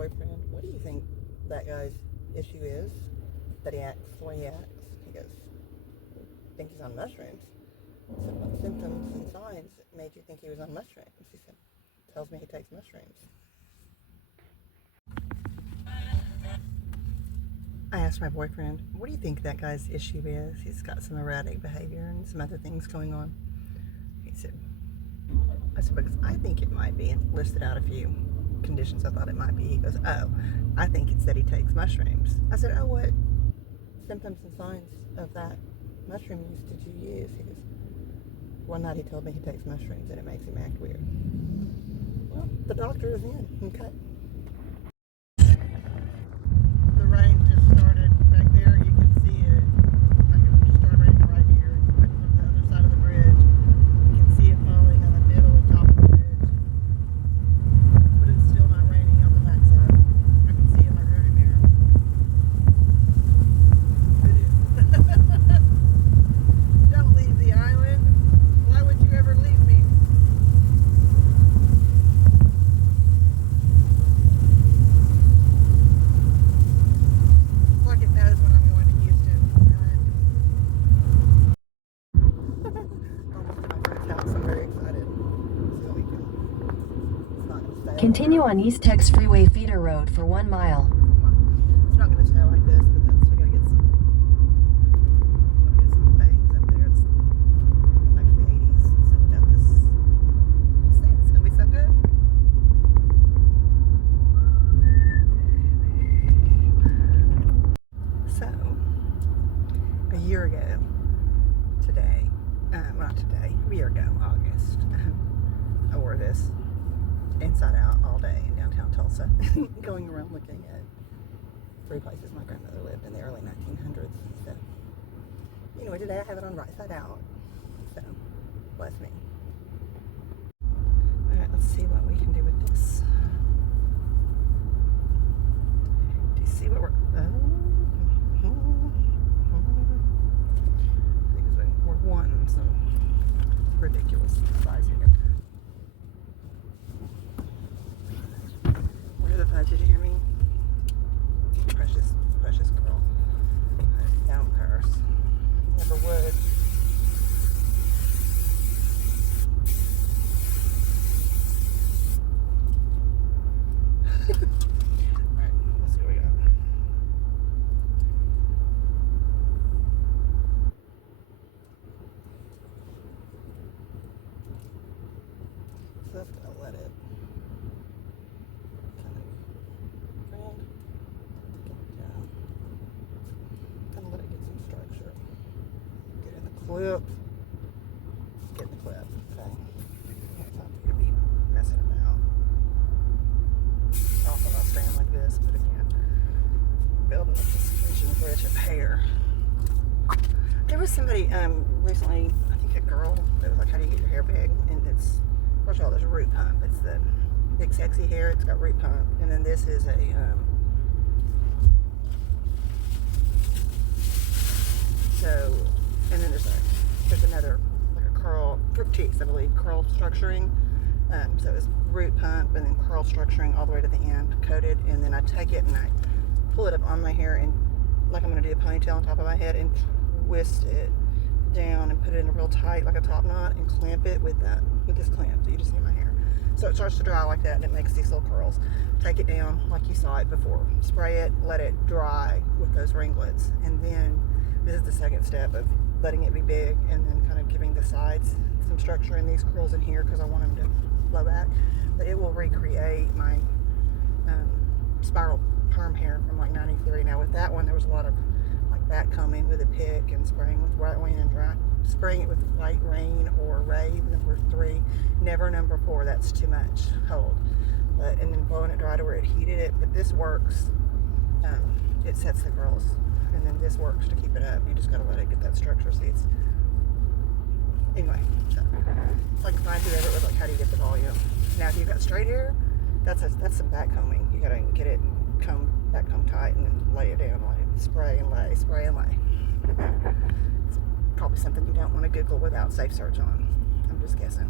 boyfriend, what do you think that guy's issue is? That he acts the way he acts? He goes, I think he's on mushrooms. I said, what symptoms and signs made you think he was on mushrooms? He said, tells me he takes mushrooms. I asked my boyfriend, what do you think that guy's issue is? He's got some erratic behavior and some other things going on. He said, I said, because I think it might be, and listed out a few conditions I thought it might be. He goes, oh, I think it's that he takes mushrooms. I said, oh, what symptoms and signs of that mushroom use did you use? He goes, one night he told me he takes mushrooms and it makes him act weird. Well, the doctor is in. Okay. The rain just started back there. You can see it. Like it just started raining right here. Like from the other side of the bridge. You can see it falling on the middle and top of the bridge. But it's still not raining on the back side. I can see it in my rearview mirror. It is. Don't leave the island. Why would you ever leave me? It's like it knows when I'm going to Houston. Almost to my friend's house. I'm very excited. So we can. It's not going to stay. Continue on East Tex Freeway Feeder Road for 1 mile. It's not going to stay like this, but that's, we're going to get some bangs up there. It's like the 80s. So we got this. It's going to be so good. So, a year ago today, not today, a year ago, August, I wore this inside out all day in downtown Tulsa, going around looking at 3 places my grandmother lived in the early 1900s. So, anyway, today I have it on right side out. So, bless me. Alright, let's see what we can do with this. Do you see what we're... Because we're one, so ridiculous size here. Where the fudge, did you hear me? Precious, precious girl. Down purse. Never would. Alright, let's see what we got. So that's gonna let it kind of round, get it down, kind of let it get some structure. Get in the clip, get in the clip. Okay, it's not for you to be messing about. Often I'll stand like this, but again, building up this Asian bridge of hair. There was somebody recently, I think a girl, that was like, how do you get your hair big? And it's, first of all, there's a root pump. It's the big sexy hair. It's got root pump. And then this is a and then there's another, like a curl, Crook Cheeks, I believe, curl structuring. So it's root pump and then curl structuring all the way to the end, coated. And then I take it and I pull it up on my hair and, like I'm going to do a ponytail on top of my head, and twist it down and put it in a real tight, like a top knot, and clamp it with this clamp that you just see in my hair. So it starts to dry like that, and it makes these little curls. Take it down like you saw it before. Spray it, let it dry with those ringlets, and then this is the second step of letting it be big, and then kind of giving the sides some structure in these curls in here because I want them to blow back. But it will recreate my spiral perm hair from like 93. Now with that one, there was a lot of like back combing with a pick and spraying with white rain and spraying it with light rain or rave, number 3. Never number 4, that's too much hold. And then blowing it dry to where it heated it. But this works, it sets the curls, and then this works to keep it up. You just gotta let it get that structure. See, it's anyway, so it's like find whoever it was like, how do you get the volume? Now if you've got straight hair, that's some back combing. You gotta get it back comb tight and then lay it down, spray and lay, spray and lay. It's probably something you don't want to Google without Safe Search on. I'm just guessing.